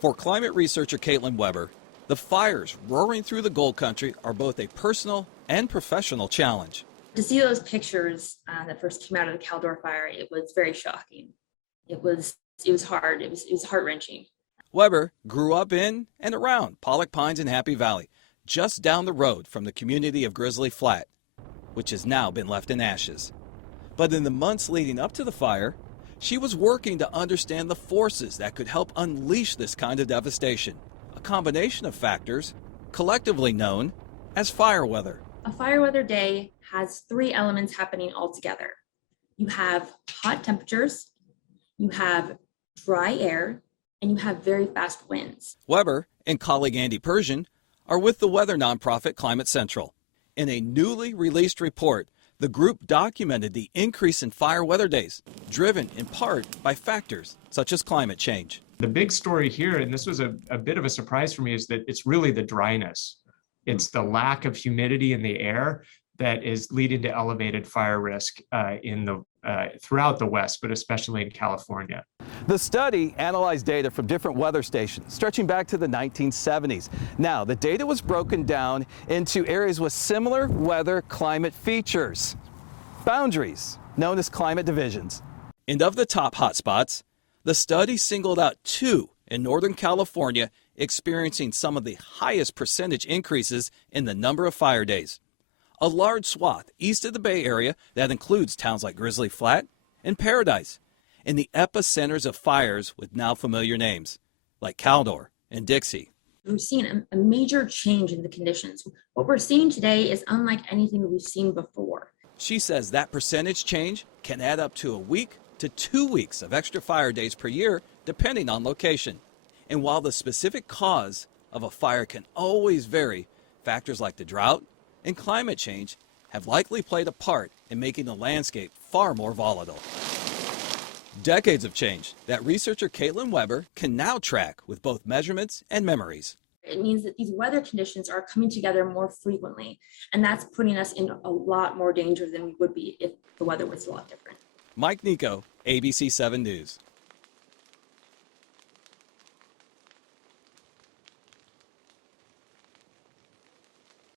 For climate researcher Caitlin Weber, the fires roaring through the gold country are both a personal and professional challenge. To see those pictures that first came out of the Caldor fire, it was very shocking. It was hard. It was heart-wrenching. Weber grew up in and around Pollock Pines and Happy Valley, just down the road from the community of Grizzly Flat, which has now been left in ashes. But in the months leading up to the fire, she was working to understand the forces that could help unleash this kind of devastation, a combination of factors collectively known as fire weather. A fire weather day has three elements happening all together. You have hot temperatures, you have dry air, and you have very fast winds. Weber and colleague Andy Persian are with the weather nonprofit Climate Central. In a newly released report, the group documented the increase in fire weather days, driven in part by factors such as climate change. The big story here, and this was a bit of a surprise for me, is that it's really the dryness. It's the lack of humidity in the air that is leading to elevated fire risk throughout the West, but especially in California. The study analyzed data from different weather stations stretching back to the 1970s. Now, the data was broken down into areas with similar weather climate features, boundaries known as climate divisions. And of the top hotspots, the study singled out two in Northern California experiencing some of the highest percentage increases in the number of fire days. A large swath east of the Bay Area that includes towns like Grizzly Flat and Paradise, and the epicenters of fires with now familiar names like Caldor and Dixie. We've seen a major change in the conditions. What we're seeing today is unlike anything we've seen before. She says that percentage change can add up to a week to 2 weeks of extra fire days per year, depending on location. And while the specific cause of a fire can always vary, factors like the drought and climate change have likely played a part in making the landscape far more volatile. Decades of change that researcher Caitlin Weber can now track with both measurements and memories. It means that these weather conditions are coming together more frequently, and that's putting us in a lot more danger than we would be if the weather was a lot different. Mike Nico, ABC 7 News.